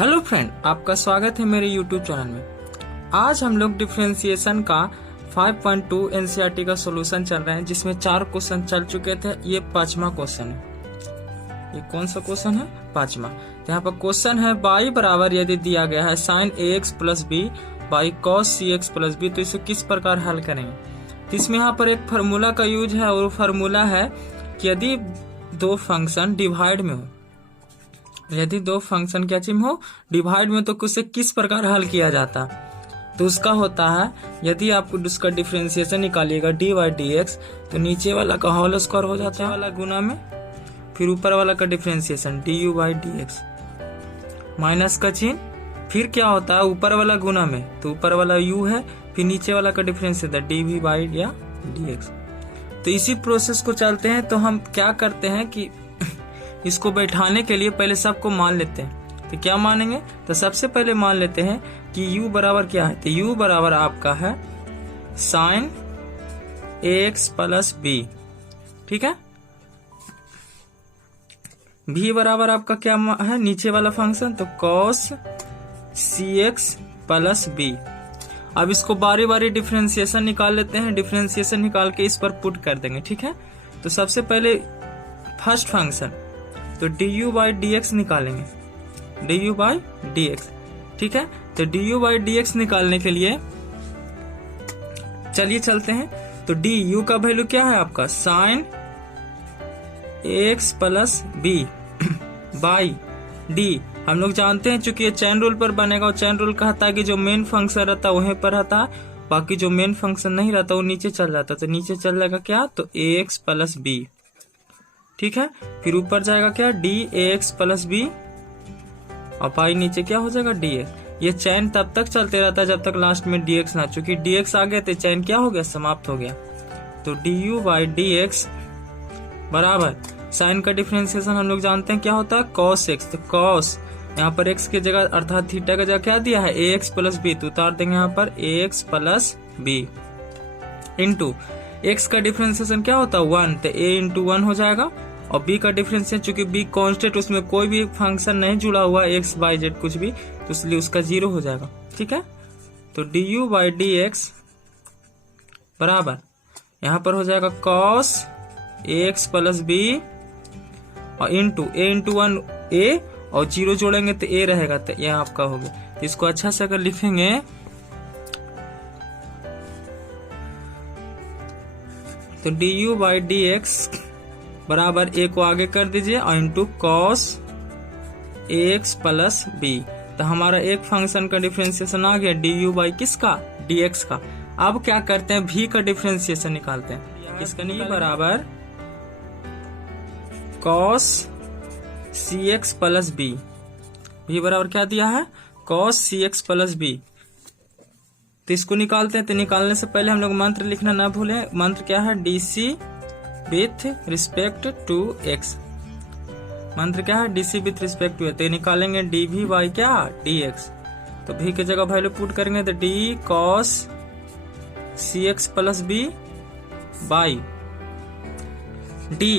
Hello friend, आपका स्वागत है मेरे YouTube चैनल में। आज हम लोग डिफरेंशिएशन का 5.2 एनसीईआरटी का सॉल्यूशन चल रहे हैं, जिसमें 4 क्वेश्चन चल चुके थे। ये 5वां क्वेश्चन है। ये कौन सा क्वेश्चन है? 5वां। तो यहाँ पर क्वेश्चन है y बराबर यदि दिया गया है sin ax plus B by cos cx plus B, तो इसे किस प्रकार हल करेंगे। तो इसमें यहाँ पर एक फार्मूला का यूज है, और फार्मूला है कि यदि दो फंक्शन डिवाइड में हो, यदि दो फंक्शन क्या चीज हो डिवाइड में, तो उसे किस प्रकार हल किया जाता। तो उसका होता है, यदि आपको उसका डिफरेंशिएशन निकालिएगा डी बाई डी एक्स, तो नीचे वाला का होल स्क्वायर हो जाता है वाला गुना में, फिर ऊपर वाला का differentiation D U by D x, minus का चिन्ह, फिर क्या होता है ऊपर वाला गुना में, तो ऊपर वाला u है, फिर नीचे वाला का डिफरेंशिएशन डी वी बाई या डी एक्स। तो इसी प्रोसेस को चलते हैं। तो हम क्या करते हैं कि इसको बैठाने के लिए पहले सबको मान लेते हैं। तो क्या मानेंगे? तो सबसे पहले मान लेते हैं कि u बराबर क्या है। तो u बराबर आपका है साइन ax प्लस बी, ठीक है। v बराबर आपका क्या है, नीचे वाला फंक्शन, तो cos cx प्लस बी। अब इसको बारी बारी डिफरेंशिएशन निकाल लेते हैं। डिफरेंशिएशन निकाल के इस पर पुट कर देंगे, ठीक है। तो सबसे पहले फर्स्ट फंक्शन, तो D U by D X निकालेंगे, D U by D X, ठीक है। तो D U by D X निकालने के लिए चलिए चलते हैं। तो डी यू का वैल्यू क्या है आपका, sine X plus B by D. हम लोग जानते हैं चूंकि ये चैन रूल पर बनेगा, और चैन रूल कहता है कि जो मेन फंक्शन रहता है वहीं पर रहता है, बाकी जो मेन फंक्शन नहीं रहता वो नीचे चल जाता है। तो नीचे चल जाएगा क्या, तो ए एक्स प्लस बी, ठीक है। फिर ऊपर जाएगा क्या, D A X plus B, और पाई नीचे क्या हो जाएगा, डी एक्स। ये चैन तब तक चलते रहता है जब तक लास्ट में डी एक्स ना, चूंकि डी एक्स आ गया तो चैन क्या हो गया, समाप्त हो गया। तो D U by D x बराबर साइन का डिफरेंशिएशन हम लोग जानते हैं क्या होता है, कॉस एक्स। तो कॉस यहाँ पर एक्स की जगह अर्थात थीटा का जगह क्या दिया है, ए एक्स प्लस बी, तो उतार देंगे यहाँ पर A X plus B into X का डिफरेंशिएशन क्या होता है 1, तो ए इंटू 1 हो जाएगा। और b का डिफरेंशिएशन चूंकि b कांस्टेंट, उसमें कोई भी फंक्शन नहीं जुड़ा हुआ x y z कुछ भी, तो इसलिए उसका 0 हो जाएगा, ठीक है। तो D U by D x बराबर यहाँ पर हो जाएगा cos ax प्लस बी, और इंटू a इंटू 1 a, और 0 जोड़ेंगे तो a रहेगा, तो यह आपका हो गया। तो इसको अच्छा से अगर लिखेंगे तो D U by D x बराबर ए को आगे कर दीजिए, और into cos X plus B. तो हमारा एक फंक्शन का डिफरेंशिएशन आ गया डी यू बाई किसका, डी एक्स का। अब क्या करते हैं, भी का डिफरेंशिएशन निकालते हैं। किसका नहीं, बराबर cos C X plus B. भी बराबर क्या दिया है, cos C X plus B. तो इसको निकालते हैं। तो निकालने से पहले हम लोग मंत्र लिखना ना भूलें। मंत्र क्या है, D C with respect to X. मंत्र क्या है, DC with respect to X. तो निकालेंगे डी वी बाई क्या, डी एक्स। तो भी की जगह वैल्यू पुट करेंगे, तो D cos C X plus B by D,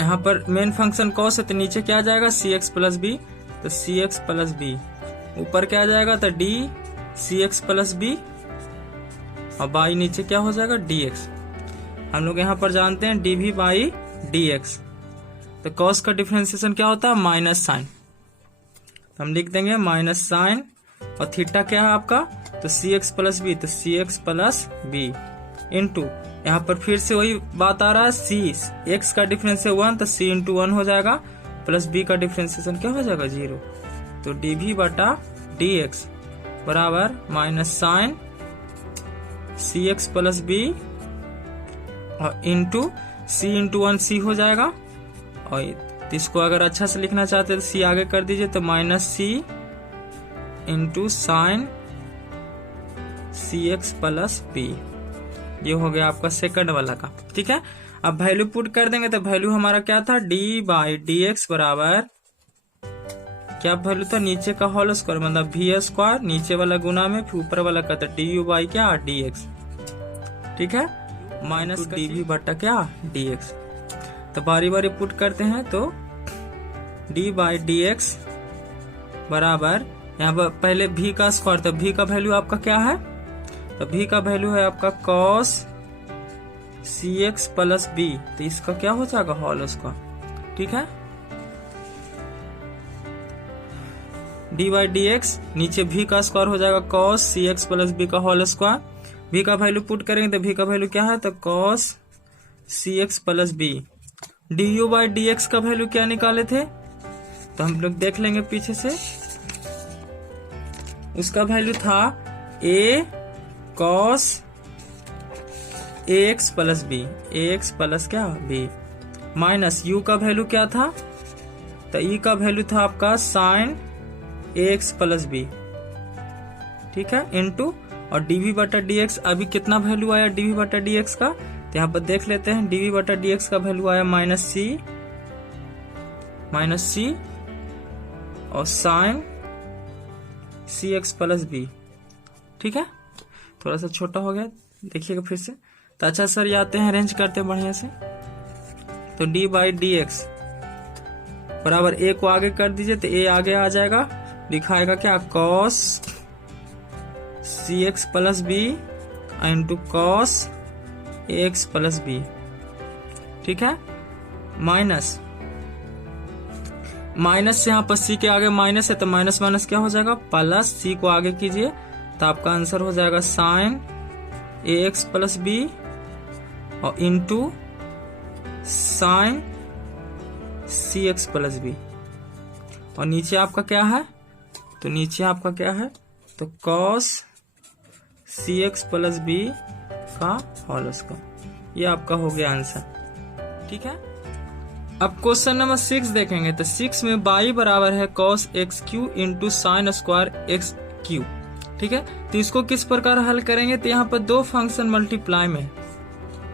यहाँ पर मेन फंक्शन कॉस है, तो नीचे क्या आ जाएगा, सी एक्स प्लस बी, तो सी एक्स प्लस बी। ऊपर क्या आ जाएगा, तो D C X plus B, और बाई नीचे क्या हो जाएगा, डी एक्स। हम लोग यहाँ पर जानते हैं D V by D X. तो कॉस का डिफरेंशिएशन क्या होता है, माइनस साइन। तो हम लिख देंगे माइनस साइन, और थीटा क्या है आपका, तो सी एक्स प्लस बी, तो सी एक्स प्लस बी इंटू, यहाँ पर फिर से वही बात आ रहा है, सी एक्स का डिफरेंशिएशन 1, तो सी इंटू 1 हो जाएगा, प्लस बी का डिफरेंशिएशन क्या हो जाएगा, 0। तो डी वी बटा डी एक्स बराबर माइनस साइन सी एक्स प्लस बी, और इंटू सी इंटू 1 सी हो जाएगा। और इसको अगर अच्छा से लिखना चाहते हैं तो सी आगे कर दीजिए, तो माइनस सी इंटू साइन सी एक्स प्लस बी। ये हो गया आपका सेकंड वाला का, ठीक है। अब वैल्यू पुट कर देंगे, तो वैल्यू हमारा क्या था, डी बाई डी एक्स बराबर क्या वैल्यू था, नीचे का होल स्क्वायर मतलब वी स्क्वायर, नीचे वाला गुना में, फिर ऊपर वाला का था डी यू बाई क्या, डी एक्स, ठीक है, माइनस डी वी बटा क्या, डी एक्स। तो बारी बारी पुट करते हैं, तो डी बाई डी एक्स बराबर, यहाँ पर पहले v का स्क्वायर, तो v का वैल्यू आपका क्या है, तो v का वैल्यू है आपका cos cx प्लस b, तो इसका क्या हो जाएगा होल स्क्वायर। ठीक है, dy dx, नीचे v का स्क्वायर हो जाएगा cos cx प्लस b का होल स्क्वायर। v का वैल्यू पुट करेंगे तो v का वैल्यू क्या है, तो cos cx plus b। du by dx का वैल्यू क्या निकाले थे, तो हम लोग देख लेंगे पीछे से, उसका वैल्यू था a cos ax plus b, ax plus क्या b, माइनस u का वैल्यू क्या था, तो e का वैल्यू था आपका sin ax प्लस b। ठीक है, इनटू और dv बटा dx, अभी कितना वैल्यू आया dv बटा dx का, तो यहाँ पर देख लेते हैं। dv बटा dx का वैल्यू आया माइनस c और sin cx प्लस b। ठीक है, थोड़ा सा छोटा हो गया, देखिएगा फिर से। तो अच्छा सर, ये आते हैं अरेंज करते हैं बढ़िया से। तो d बाई डी एक्स बराबर a को आगे कर दीजिए, तो a आगे आ जाएगा, दिखाएगा क्या cos cx plus b into cos ax plus b। ठीक है, माइनस से यहाँ पर c के आगे माइनस है, तो माइनस माइनस क्या हो जाएगा, प्लस c को आगे कीजिए, तो आपका आंसर हो जाएगा sin ax प्लस b और into sin cx plus b। और नीचे आपका क्या है, तो नीचे आपका क्या है, तो cos cx प्लस b का होल स्क्वायर। ये आपका हो गया आंसर। ठीक है, अब क्वेश्चन नंबर 6 देखेंगे। तो 6 में y बराबर है cos x Q into sine square x Q. ठीक है, तो इसको किस प्रकार हल करेंगे, तो यहाँ पर दो फंक्शन मल्टीप्लाई में है,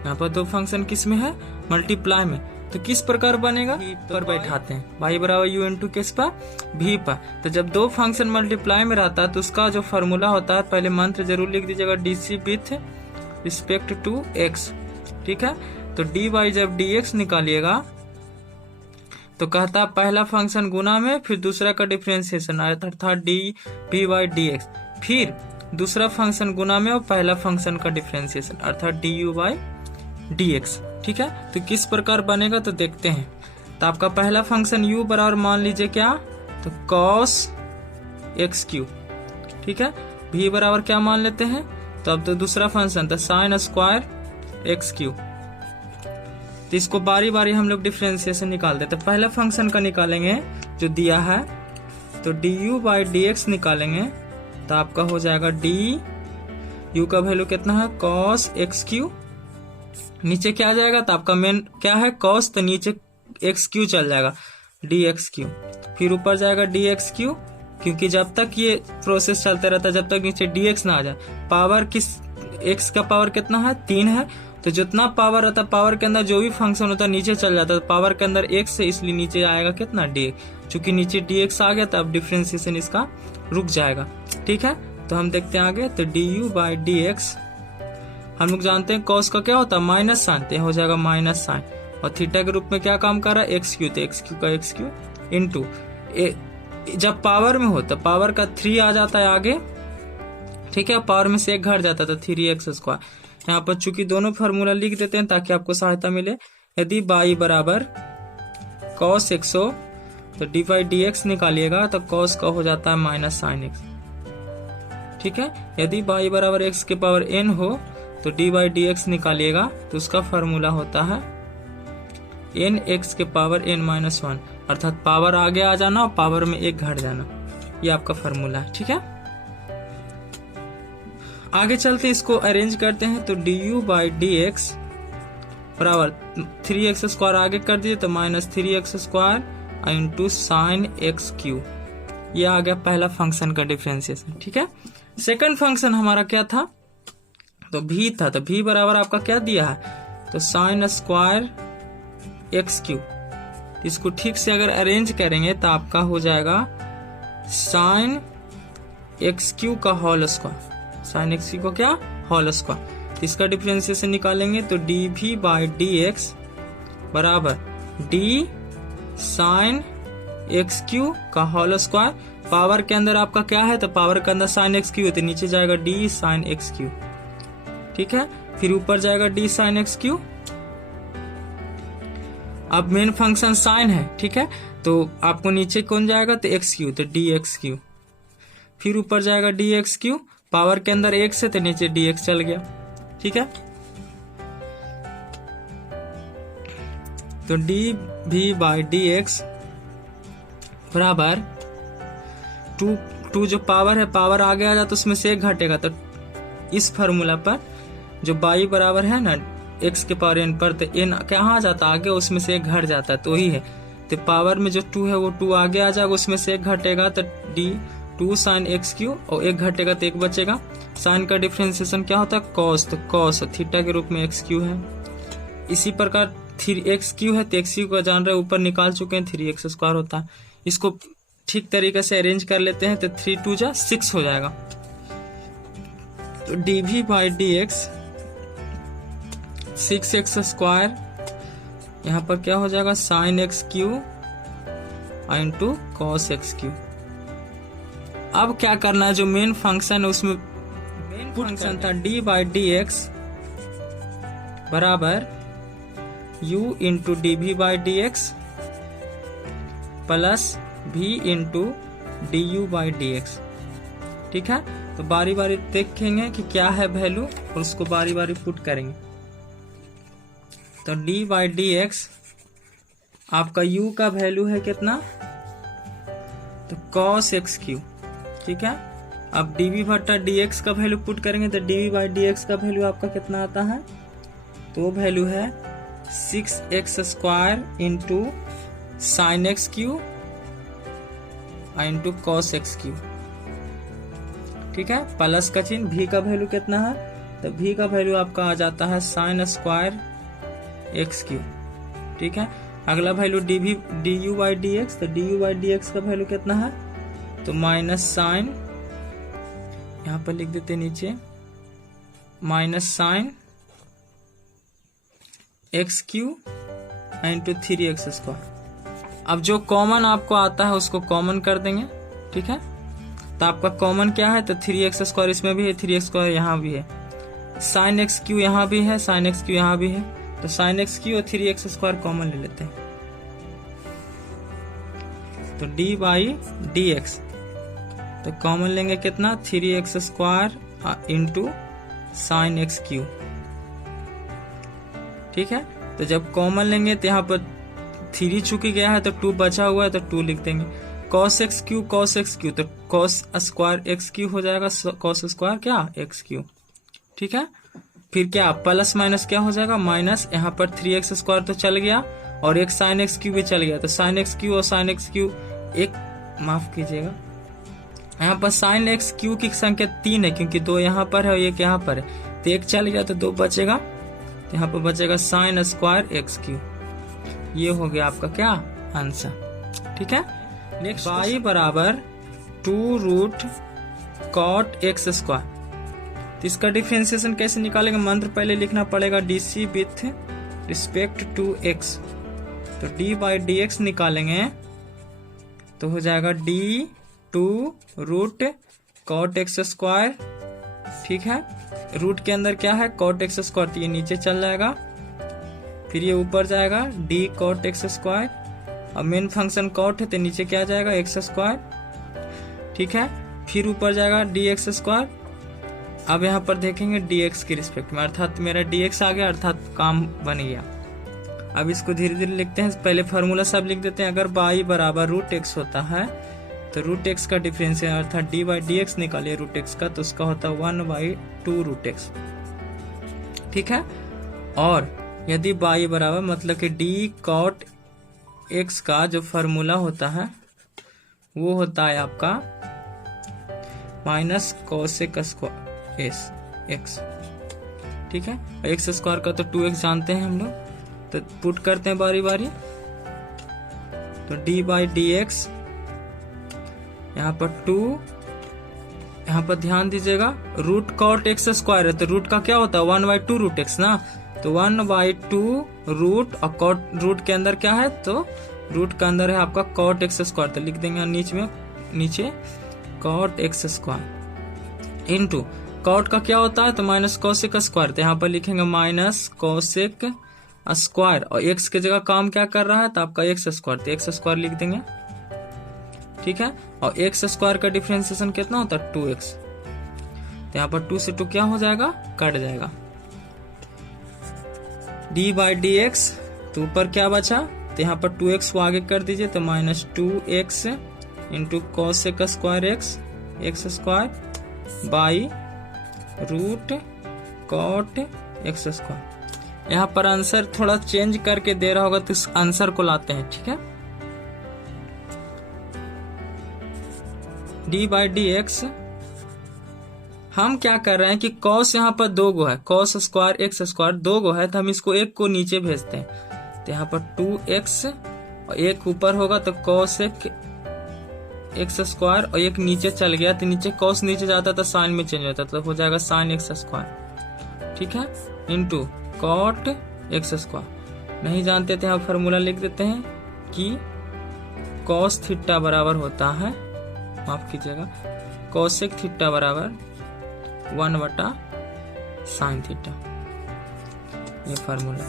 यहाँ पर दो फंक्शन किस में है, मल्टीप्लाई में। तो किस प्रकार बनेगा, पर बैठाते हैं y बराबर u इंटू किस पर, v पर। तो जब दो फंक्शन मल्टीप्लाई में रहता है तो उसका जो फॉर्मूला होता है, पहले मंत्र जरूर लिख दीजिएगा, dc with respect to x। ठीक है, तो dy जब dx निकालिएगा तो कहता है पहला फंक्शन गुना में, फिर दूसरा का डिफरेंशिएशन अर्थात डी बाई डी एक्स, फिर दूसरा फंक्शन गुना में और पहला फंक्शन का डिफरेंशिएशन अर्थात D U by D X. ठीक है, तो किस प्रकार बनेगा तो देखते हैं। तो आपका पहला फंक्शन u बराबर मान लीजिए क्या, तो cos एक्स क्यू। ठीक है, v बराबर क्या मान लेते हैं, तो अब तो दूसरा फंक्शन था साइन स्क्वायर एक्स क्यू। तो इसको बारी बारी हम लोग डिफरेंशिएशन निकाल देते। पहला फंक्शन का निकालेंगे जो दिया है, तो D U by D X निकालेंगे, तो आपका हो जाएगा डी यू का वैल्यू कितना है, cos एक्स क्यू। नीचे क्या आ जाएगा, तो आपका मेन क्या है cos, तो नीचे एक्स क्यू चल जाएगा डी एक्स क्यू, फिर ऊपर जाएगा डी एक्स क्यू, क्योंकि जब तक ये प्रोसेस चलता रहता है जब तक नीचे डी एक्स ना आ जाए। पावर किस एक्स का पावर कितना है, 3 है, तो जितना पावर रहता है पावर के अंदर जो भी फंक्शन होता है नीचे चल जाता है, तो पावर के अंदर एक्स है, इसलिए नीचे आएगा कितना डी। चूंकि नीचे डी एक्स आ गया तो अब डिफरेंशिएशन इसका रुक जाएगा। ठीक है, तो हम देखते हैं आगे। तो D U by D x, हम लोग जानते हैं कॉस का क्या होता है, माइनस साइन, तो हो जाएगा माइनस साइन, और थीटा के रूप में क्या काम कर रहा है, एक्स क्यू, तो एक्स क्यू का एक्स क्यू इंटू, जब पावर में हो तो पावर का 3 आ जाता है आगे। ठीक है, पावर में से 1 घट जाता है तो 3x स्क्वायर। यहाँ पर चूंकि दोनों फार्मूला लिख देते हैं ताकि आपको सहायता मिले। यदि y बराबर cos x हो तो डी बाई डी एक्स निकालिएगा, तो cos का हो जाता है माइनस साइन एक्स। ठीक है, यदि y बराबर x के पावर n हो तो डी बाई डी एक्स निकालिएगा, तो उसका फार्मूला होता है n x के पावर n माइनस 1, अर्थात पावर आगे आ जाना और पावर में 1 घट जाना, ये आपका फार्मूला है। ठीक है, आगे चलते इसको अरेंज करते हैं। तो D U by D x बराबर 3x स्क्वायर आगे कर दीजिए, तो minus 3x square into sine X Q. ये आ गया पहला फंक्शन का डिफरेंशिएशन। ठीक है, सेकंड फंक्शन हमारा क्या था, तो v था, तो v बराबर आपका क्या दिया है, तो साइन स्क्वायर एक्स क्यू। इसको ठीक से अगर अरेंज करेंगे तो आपका हो जाएगा साइन एक्स क्यू का whole square, sine X cube को क्या, होल स्क्वायर। इसका डिफरेंशिएशन निकालेंगे तो D V by D x बराबर डी साइन एक्स क्यू का होल स्क्वायर, पावर के अंदर आपका क्या है, तो पावर के अंदर साइन एक्स क्यू है, तो नीचे जाएगा डी साइन एक्स क्यू। ठीक है, फिर ऊपर जाएगा डी साइन एक्स क्यू। अब मेन फंक्शन साइन है, ठीक है, तो आपको नीचे कौन जाएगा, तो एक्स क्यू, तो डी एक्स क्यू। फिर ऊपर जाएगा डी एक्स क्यू, पावर के अंदर एक्स है तो नीचे डी एक्स चल गया। ठीक है, तो D V by D x बराबर टू जो पावर है, पावर आगे आ जाए तो उसमें से एक घटेगा, तो इस फॉर्मूला पर जो बाई बराबर है ना एक्स के पावर एन पर, तो एन कहाँ आ जाता आगे, उसमें से एक घट जाता है, तो ही है। तो पावर में जो 2 है वो 2 आगे आ जाएगा, उसमें से एक घटेगा, तो डी 2 साइन एक्स क्यू, और एक घटेगा तो एक बचेगा। साइन का डिफ्रेंसिएशन क्या होता है, कॉस, तो कॉस थीटा के रूप में एक्स क्यू है। इसी प्रकार 3x क्यू है, तो एक्स क्यू का जान रहे ऊपर निकाल चुके हैं, 3x स्क्वायर होता है। इसको ठीक तरीके से अरेंज कर लेते हैं, तो 3 2 जा 6 हो जाएगा। तो D V by D X 6x square, यहाँ पर क्या हो जाएगा, sine X cube into cos X cube. अब क्या करना है, जो मेन फंक्शन है उसमें मेन फंक्शन था डी बाई डी एक्स बराबर u into D V by D X plus v into D U by D X. ठीक है, तो बारी बारी देखेंगे कि क्या है वैल्यू और उसको बारी बारी पुट करेंगे। तो d बाई डी एक्स आपका u का वैल्यू है कितना, तो cos एक्स क्यू। ठीक है, अब dv बटा dx का वैल्यू पुट करेंगे, तो dv बाई dx का वैल्यू आपका कितना आता है, तो वैल्यू है 6x square into sine X cube into cos X Q. ठीक है, प्लस का चिन्ह, v का वैल्यू कितना है, तो v का वैल्यू आपका आ जाता है साइन स्क्वायर एक्स क्यू। ठीक है, अगला value D U by D X, तो D U by D X का वैल्यू कितना है, तो माइनस साइन, यहां पर लिख देते नीचे minus sign X cube into 3x square. अब जो कॉमन आपको आता है उसको कॉमन कर देंगे। ठीक है, तो आपका कॉमन क्या है, तो 3x स्क्वायर इसमें भी है, 3x स्क्वायर यहाँ भी है, साइन एक्स क्यू यहाँ भी है, साइन एक्स क्यू यहाँ भी है, तो साइन एक्स क्यू और 3x स्क्वायर कॉमन ले लेते हैं। तो d बाई डी एक्स, तो कॉमन लेंगे कितना, 3x square into sine X Q. ठीक है, तो जब कॉमन लेंगे तो यहाँ पर 3 चुकी गया है, तो 2 बचा हुआ है, तो 2 लिख देंगे। cos x Q cos x Q, तो cos स्क्वायर एक्स क्यू हो जाएगा, cos स्क्वायर क्या एक्स क्यू। ठीक है, फिर क्या प्लस माइनस क्या हो जाएगा, माइनस, यहाँ पर 3x स्क्वायर तो चल गया और एक साइन एक्स क्यू भी चल गया, तो साइन एक्स क्यू और साइन एक्स क्यू एक, माफ कीजिएगा, यहाँ पर साइन एक्स क्यू की संख्या 3 है, क्योंकि 2 यहाँ पर है और एक यहाँ पर है, तो एक चल गया तो 2 बचेगा, तो यहाँ पर बचेगा साइन स्क्वायर एक्स क्यू। ये हो गया आपका क्या आंसर। ठीक है, नेक्स्ट y बराबर 2 रूट कॉट एक्स स्क्वायर। तो इसका डिफरेंशिएशन कैसे निकालेंगे, मंत्र पहले लिखना पड़ेगा DC with respect to X. तो डी बाई डी एक्स निकालेंगे तो हो जाएगा D 2 root cot X square. ठीक है, रूट के अंदर क्या है, कॉट एक्स स्क्वायर, तो ये नीचे चल जाएगा, फिर ये ऊपर जाएगा डी कॉट एक्स स्क्वायर, अब मेन फंक्शन कॉट है तो नीचे क्या जाएगा एक्स स्क्वायर। ठीक है, फिर ऊपर जाएगा डी एक्स स्क्वायर। अब यहाँ पर देखेंगे डी एक्स की रिस्पेक्ट में, अर्थात मेरा डी एक्स आ गया, अर्थात काम बन गया। अब इसको धीरे धीरे लिखते हैं, पहले फार्मूला सब लिख देते हैं। अगर बाई बराबर रूट एक्स होता है तो रूट एक्स का डिफरेंशियल अर्थात डी बाई डी एक्स निकालिए रूट एक्स का, तो उसका होता है 1/2 रूट एक्स। ठीक है, और यदि बाई बराबर मतलब कि डी कॉट एक्स का जो फार्मूला होता है वो होता है आपका माइनस कोसेक स्क्वायर एक्स। ठीक है, एक्स स्क्वायर का तो 2x जानते हैं हम लोग, तो पुट करते हैं बारी बारी। तो डी बाई डी एक्स, यहाँ पर 2, यहाँ पर ध्यान दीजिएगा रूट कॉट एक्स स्क्वायर है, तो रूट का क्या होता है 1/2 रूट एक्स ना, तो 1/2 रूट, और कॉट रूट के अंदर क्या है तो रूट का अंदर है आपका कॉट एक्स स्क्वायर, तो लिख देंगे नीचे cot X square into cot का क्या होता है तो माइनस कोसेक स्क्वायर, तो यहाँ पर लिखेंगे माइनस कोसेक स्क्वायर और एक्स की जगह काम क्या कर रहा है तो आपका एक्स स्क्वायर, तो एक्स स्क्वायर लिख देंगे। ठीक है, और एक्स स्क्वायर का डिफरेंशिएशन कितना होता है 2x, तो यहाँ पर 2 से 2 क्या हो जाएगा कट जाएगा। डी बाई डी एक्स, तो ऊपर क्या बचा तो यहाँ पर 2x को आगे कर दीजिए तो minus 2x into cosec square X square by root cot X square. यहाँ पर आंसर थोड़ा चेंज करके दे रहा होगा तो इस आंसर को लाते हैं। ठीक है, डी बाई डी एक्स, हम क्या कर रहे हैं कि कॉस यहाँ पर 2 गो है, कॉस स्क्वायर एक्स स्क्वायर 2 गो है तो हम इसको एक को नीचे भेजते हैं, तो यहाँ पर 2x और एक ऊपर होगा तो कॉसेक एक्स स्क्वायर और एक नीचे चल गया तो नीचे कॉस नीचे जाता तो साइन में चेंज होता तो हो जाएगा साइन एक्स स्क्वायर। ठीक है, इंटू कॉट एक्स स्क्वायर, नहीं जानते थे यहाँ फॉर्मूला लिख देते हैं कि कॉस थीटा बराबर होता है, माफ कीजिएगा, कोसेक थीटा बराबर 1 साइन थीटा, ये फार्मूला।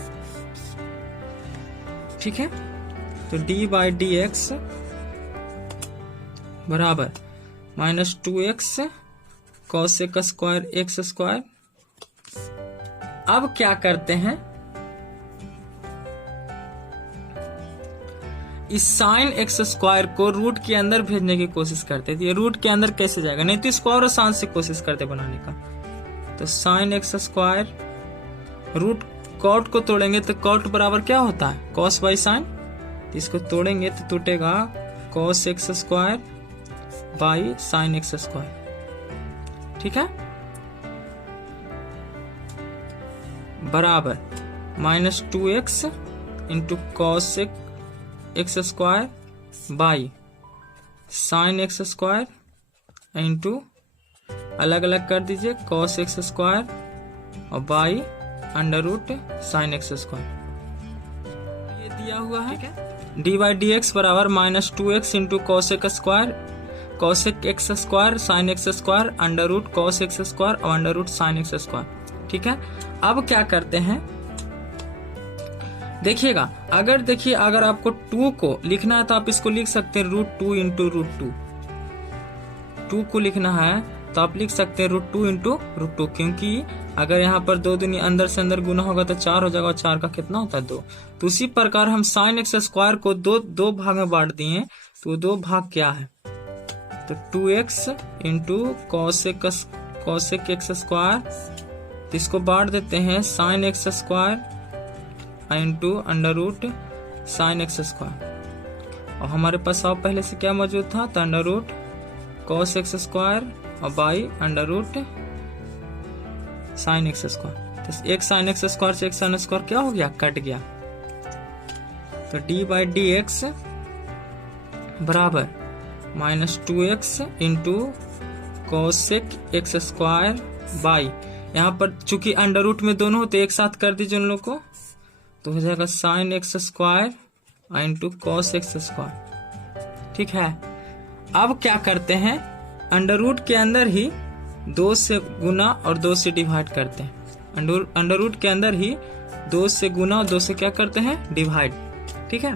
ठीक है, तो डी बाई डी एक्स बराबर minus 2x cosec square X square. अब क्या करते हैं, इस साइन एक्स स्क्वायर को रूट के अंदर भेजने की कोशिश करते थे। ये रूट के अंदर कैसे जाएगा, नहीं तो इसको और आसान से कोशिश करते बनाने का, तो sine X square root cot को तोड़ेंगे तो कॉट बराबर क्या होता है कॉस बाई साइन, तो इसको तोड़ेंगे तो टूटेगा cos X square by sine X square. ठीक है, बराबर minus 2x into cosec X square by sine X square into अलग अलग कर दीजिए कॉस एक्स स्क्वायर और by under root sine X square, ये दिया हुआ है। डी बाई डी एक्स बराबर minus 2x into cosec square cosec X square sine X square under root cos X square और under root sine X square. ठीक है, अब क्या करते हैं, देखिएगा, अगर आपको 2 को लिखना है तो आप इसको लिख सकते हैं √2 इंटू √2, 2 को लिखना है तो आप लिख सकते हैं √2 इंटू √2, क्योंकि अगर यहाँ पर 2 दूनी अंदर से अंदर गुना होगा तो 4 हो जाएगा और 4 का कितना होता है 2। तो उसी प्रकार हम साइन एक्स स्क्वायर को दो भाग में बांट दिए, तो 2 भाग क्या है तो 2x into cosec X square, तो इसको बांट देते हैं sine X square into under root sine X square, और हमारे पास अब पहले से क्या मौजूद था तो under root cos X square और by under root sine X square, तो एक साइन एक्स स्क्वायर से एक साइन स्क्वायर क्या हो गया कट गया, तो डी बाई डी एक्स बराबर minus 2x into cosec X square by, यहाँ पर चूंकि अंडर रूट में दोनों होते एक साथ कर दीजिए उन लोग को, तो हो जाएगा sine X square into cos X square. ठीक है, अब क्या करते हैं, अंडर रूट के अंदर ही 2 से गुना और 2 से डिवाइड करते हैं, अंडर रूट के अंदर ही 2 से गुना और 2 से क्या करते हैं डिवाइड। ठीक है,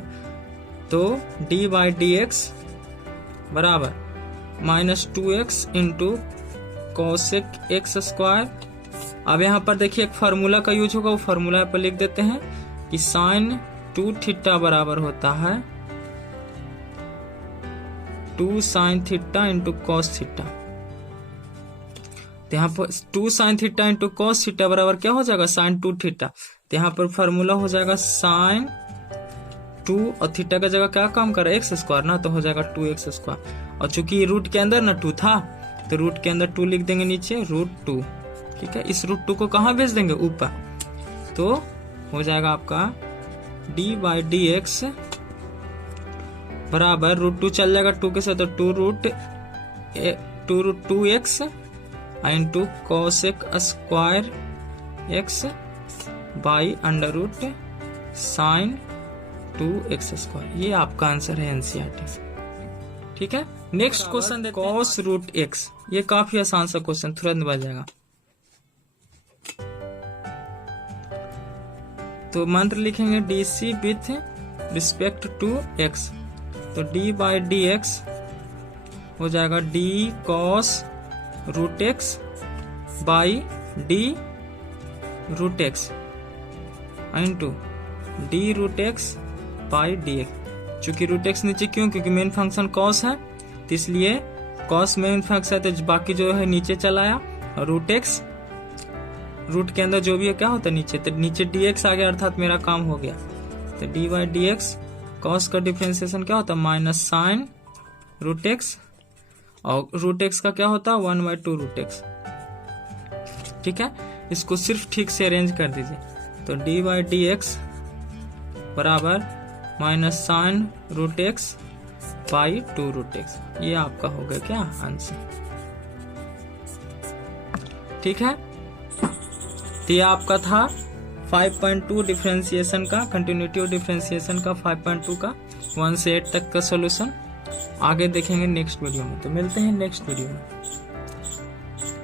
तो डी बाई डी एक्स बराबर minus 2x into cosec X square. अब यहाँ पर देखिए एक फार्मूला का यूज होगा, वो फार्मूला पर लिख देते हैं कि साइन 2 थीटा बराबर होता है 2 sine theta into cos theta, तो यहाँ पर 2 sine theta into cos theta बराबर क्या हो जाएगा साइन 2 थीटा, तो यहाँ पर फार्मूला हो जाएगा साइन 2 और थीटा का जगह क्या काम कर रहा है एक्स स्क्वायर ना, तो हो जाएगा 2x स्क्वायर, और चूंकि रूट के अंदर ना 2 था तो रूट के अंदर 2 लिख देंगे नीचे √2। ठीक है, इस √2 को कहाँ भेज देंगे ऊपर, तो हो जाएगा आपका डी बाई डी एक्स बराबर √2 चल जाएगा 2 के साथ, तो 2x into cosec square X by under root sine 2x²। ये आपका आंसर है एनसीईआरटी से। ठीक है, next question cos root x। ये काफी आसान सा क्वेश्चन, तुरंत बन जाएगा। तो मंत्र लिखेंगे DC with respect to x। तो d बाई डी एक्स हो जाएगा d cos root x by d root x into d root x by D x. चूंकि रूट x नीचे क्यों, क्योंकि मेन फंक्शन cos है, तो इसलिए cos मेन फंक्शन है, तो बाकी जो है नीचे चला आया। और रूट x, रूट के अंदर जो भी है क्या होता है नीचे, तो नीचे dx आ गया, अर्थात मेरा काम हो गया। तो D by D x, cos का डिफ्रेंसिएशन क्या होता है माइनस साइन रूट एक्स, और रूट एक्स का क्या होता है 1/2 रूट एक्स। ठीक है, इसको सिर्फ ठीक से अरेंज कर दीजिए। तो डी बाई डी एक्स बराबर minus sine root x by 2 root x. ये आपका हो गया क्या आंसर। ठीक है, तो ये आपका था 5.2 डिफरेंशिएशन का, कंटिन्यूटी ऑफ डिफरेंशिएशन का 5.2 का 1 से 8 तक का सॉल्यूशन। आगे देखेंगे नेक्स्ट वीडियो में। तो मिलते हैं नेक्स्ट वीडियो में।